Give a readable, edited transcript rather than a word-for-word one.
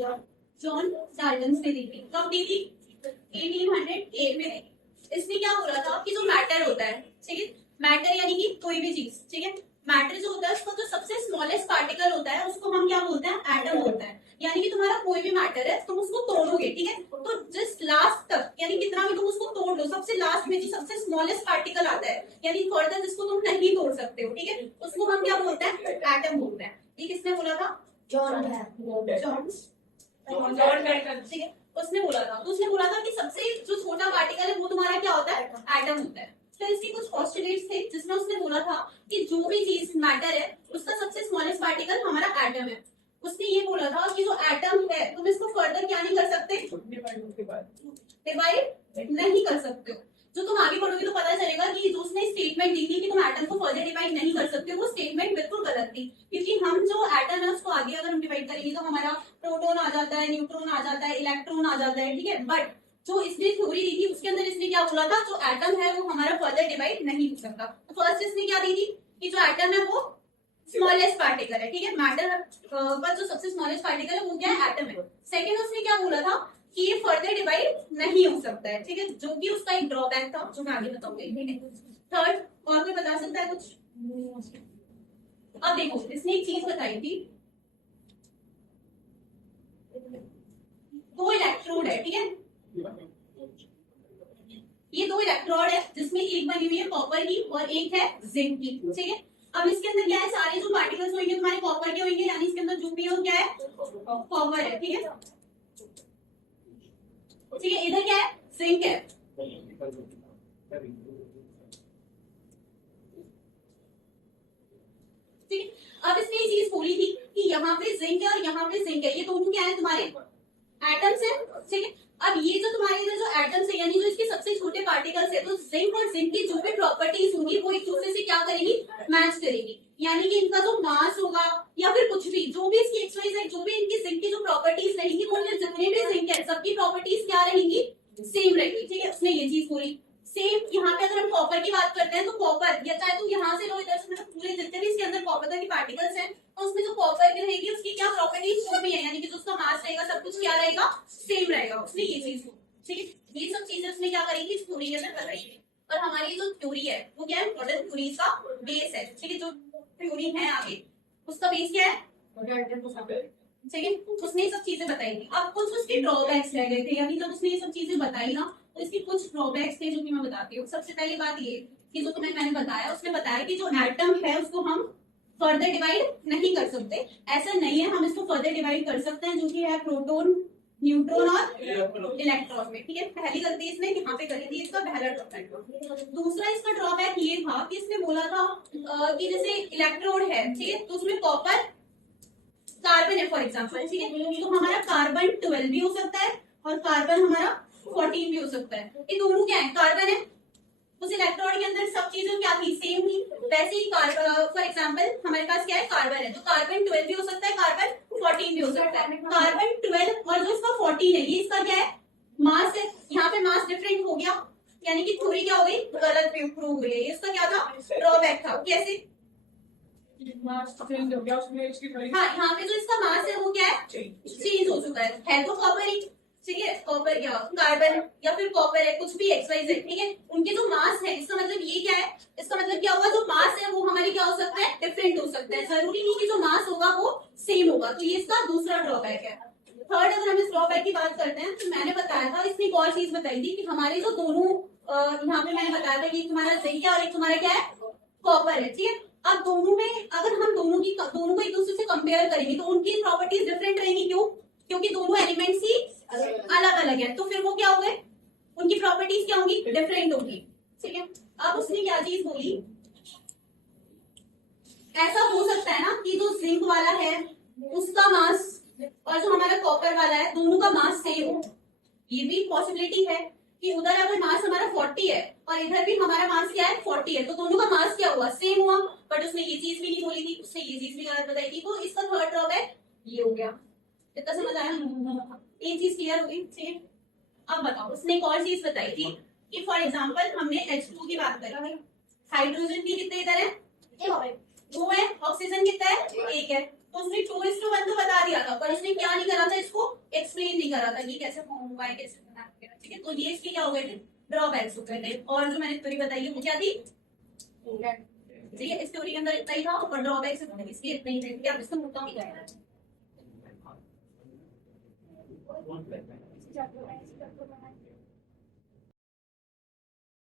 John Dalton ने दी थी। कब दी थी? 1808 में। इसमें क्या हो रहा था कि जो मैटर होता है, ठीक है, मैटर यानी कि कोई भी चीज, ठीक है, मैटर जो होता है उसका जो सबसे स्मॉलेस्ट पार्टिकल होता है उसको हम क्या बोलते हैं? एटम बोलते हैं। यानी कि तुम्हारा कोई भी मैटर है तुम उसको तोड़ोगे, ठीक है, तो जस्ट लास्ट तक, यानी कितना भी तुम उसको तोड़ लो, सबसे लास्ट में जो सबसे स्मॉलेस्ट पार्टिकल आता है, यानी फर्दर जिसको तुम नहीं तोड़ सकते हो, ठीक है, उसको हम क्या बोलते हैं? एटम बोलते हैं। ये किसने बोला था? जॉन, ठीक है, उसने बोला था। तो उसने बोला था कि सबसे जो छोटा पार्टिकल है वो तुम्हारा क्या होता है? एटम होता है। फिर इसके कुछ पोस्टुलेट्स थे जिसमें उसने बोला था कि जो भी चीज मैटर है उसका सबसे स्मॉलेस्ट पार्टिकल हमारा एटम है। उसने ये बोला था कि जो एटम है तुम इसको फर्दर क्या नहीं कर सकते? डिवाइड नहीं कर सकते हो। जो तुम आगे पढ़ोगे तो पता चलेगा कि जो उसने स्टेटमेंट दी थी कि तुम एटम को फर्दर डिवाइड नहीं कर सकते, वो स्टेटमेंट बिल्कुल गलत थी। क्योंकि हम जो एटम है उसको आगे अगर हम डिवाइड करेंगे तो हमारा प्रोटॉन आ जाता है, न्यूट्रॉन आ जाता है, इलेक्ट्रॉन आ जाता है, ठीक है। बट जो इसने थ्योरी दी थी उसके अंदर इसने क्या बोला था? जो एटम है वो हमारा फर्दर डिवाइड नहीं हो सकता। तो फर्स्ट इसने क्या दी थी कि जो एटम है वो स्मॉलेस्ट पार्टिकल है, ठीक है, मैटर का जो सबसे स्मॉलेस्ट पार्टिकल है वो क्या है? एटम है। सेकेंड उसने क्या बोला था कि ये फर्दर डिवाइड नहीं हो सकता है, ठीक है, जो कि उसका एक ड्रॉबैक था जो मैं आगे बताऊंगी, ठीक है। थर्ड, और कोई बता सकता है कुछ? अब देखो इसने एक चीज बताई थी, दो इलेक्ट्रोड है, ठीक है, ये दो इलेक्ट्रोड है जिसमें एक बनी हुई है कॉपर की और एक है जिंक की, ठीक है। अब इसके अंदर क्या है? सारे जो पार्टिकल्स होंगे तुम्हारे कॉपर के होंगे, यानी इसके अंदर जो भी हो क्या है? कॉपर है, ठीक है, ठीक है। इधर क्या है? जिंक है। ठीक है, अब इसने ये चीज बोली थी कि यहाँ पे जिंक है और यहाँ पे जिंक है, ये दोनों क्या है? तुम्हारे एटम्स है, ठीक है। अब ये जो तुम्हारे जो एटम्स है यानी जो इसके सबसे छोटे पार्टिकल्स है, तो जिंक और जिंक की जो भी प्रॉपर्टीज होंगी वो एक दूसरे से क्या करेगी? मैच करेगी। यानी कि इनका जो मास होगा या फिर कुछ भी जो भी इसकी एक्सवाइज जो भी इनकी जिंक की जो प्रॉपर्टीज रहेंगी वो जितने भी जिंक है सबकी प्रॉपर्टीज क्या रहेंगी? सेम रहेगी, ठीक है। उसने ये चीज बोली। सेम यहाँ पे अगर हम कॉपर की बात करते हैं तो कॉपर या चाहे तो यहाँ से लो इधर से, मतलब पूरे जितने भी इसके अंदर कॉपर के पार्टिकल्स हैं तो उसमें जो कॉपर की रहेगी उसकी क्या प्रॉपर्टीज जो भी है, यानी कि जो उसका मास रहेगा सब कुछ क्या रहेगा? सेम रहेगा। उसने ये चीज, ठीक है, ये सब चीजें उसने क्या करेगी? इस थ्योरी के अंदर बताएगी। और हमारी जो थ्योरी है वो क्या है? मॉडर्न थ्योरी का बेस है, ठीक है। जो थ्योरी है आगे उसका बेस क्या है? ठीक है, उसने ये सब चीजें बताई थी। अब कुछ उसके ड्रॉबैक्स रह गए थे, यानी जब उसने ये सब चीजें बताई ना तो इसके कुछ ड्रॉबैक्स थे जो कि मैं बताती हूँ। सबसे पहली बात ये कि जो तुम्हें मैंने बताया, उसने बताया कि जो एटम है उसको हम फर्दर डिवाइड नहीं कर सकते। ऐसा नहीं है, हम इसको फर्दर डिवाइड कर सकते हैं, जो कि है प्रोटॉन, न्यूट्रॉन और इलेक्ट्रॉन में, ठीक है। पहली गलती इसने यहाँ पे करी थी, इसका पहला ड्रॉबैक। दूसरा इसका ड्रॉबैक ये था कि इसने बोला था कि जैसे इलेक्ट्रोड है, ठीक है, तो उसमें कॉपर कार्बन है फॉर एग्जाम्पल, ठीक है, तो हमारा कार्बन 12 भी हो सकता है और कार्बन हमारा 14 भी हो सकता है। ये दोनों क्या है? कार्बन है। उस इलेक्ट्रॉन के अंदर सब चीजें क्या थी? सेम थी। वैसे ही फॉर एग्जाम्पल हमारे पास क्या है? कार्बन है, तो कार्बन 12 भी हो सकता है, कार्बन 14 भी हो सकता है। कार्बन 12 और जो इसका 14 है, ये इसका क्या है? मास है। यहाँ पे मास डिफरेंट हो गया, यानी कि थ्योरी क्या हो गई? गलत प्रूव हो गई। इसका क्या था? ड्रॉबैक था। कैसे? हाँ, यहाँ पे जो इसका मास है वो क्या है? चेंज हो चुका है तो कॉपर ही, ठीक है, कॉपर या कार्बन या फिर कॉपर है, कुछ भी एक्स वाई जेड, ठीक है, उनके जो मास है, इसका मतलब ये क्या है? इसका मतलब क्या होगा? जो मास है वो हमारे क्या हो सकता है? डिफरेंट हो सकता है। जरूरी नहीं कि जो मास होगा वो सेम होगा। तो ये इसका दूसरा ड्रॉबैक है। थर्ड, अगर हम इस ड्रॉबैक की बात करते हैं तो मैंने बताया था, इसने एक और चीज बताई थी कि हमारे जो दोनों यहाँ पे मैंने बताया था कि तुम्हारा जिंक है और एक तुम्हारा क्या है? कॉपर है, ठीक है। अब दोनों में अगर हम दोनों को एक दूसरे से कंपेयर करेंगे तो उनकी प्रॉपर्टीज डिफरेंट रहेंगी। क्यों? क्योंकि दोनों एलिमेंट्स ही अलग अलग है, तो फिर वो क्या हो गए? उनकी प्रॉपर्टीज क्या होंगी? डिफरेंट होगी, ठीक है। अब उसने क्या चीज बोली? ऐसा हो सकता है ना कि जो जिंक वाला है उसका मास और जो हमारा कॉपर वाला है दोनों का मास सेम हो। ये भी पॉसिबिलिटी है कि उधर अगर मास हमारा 40 है और इधर भी हमारा मास क्या है? 40 है, तो दोनों का मास क्या हुआ? सेम हुआ। बट उसने ये चीज भी नहीं बोली थी, उसने ये चीज भी गलत बताई थी, तो इसका थर्ड ड्रॉबैक ये हो गया। इतना समझ आया? ये चीज क्लियर होगी, ठीक है। अब बताओ, उसने एक और चीज बताई थी कि फॉर एग्जाम्पल हमने H2 की बात करी, हाइड्रोजन की कितने इधर है? 2 है। ऑक्सीजन कितना है? 1 है। तो उसने 2:1 तो बता दिया था, पर उसने क्या नहीं करा था, इसको एक्सप्लेन नहीं करा था कि कैसे फॉर्म हुआ है, कैसे बना है, ठीक है। तो ये इसके क्या हो गए थे, ड्रॉबैक्स हो गए थे। और जो मैंने थ्योरी बताई है वो क्या थी, ठीक है, इस थ्योरी के अंदर इतना ही था, और ड्रॉबैक्स इसके इतने ही थे। क्या इसको मुद्दा नहीं जाएगा।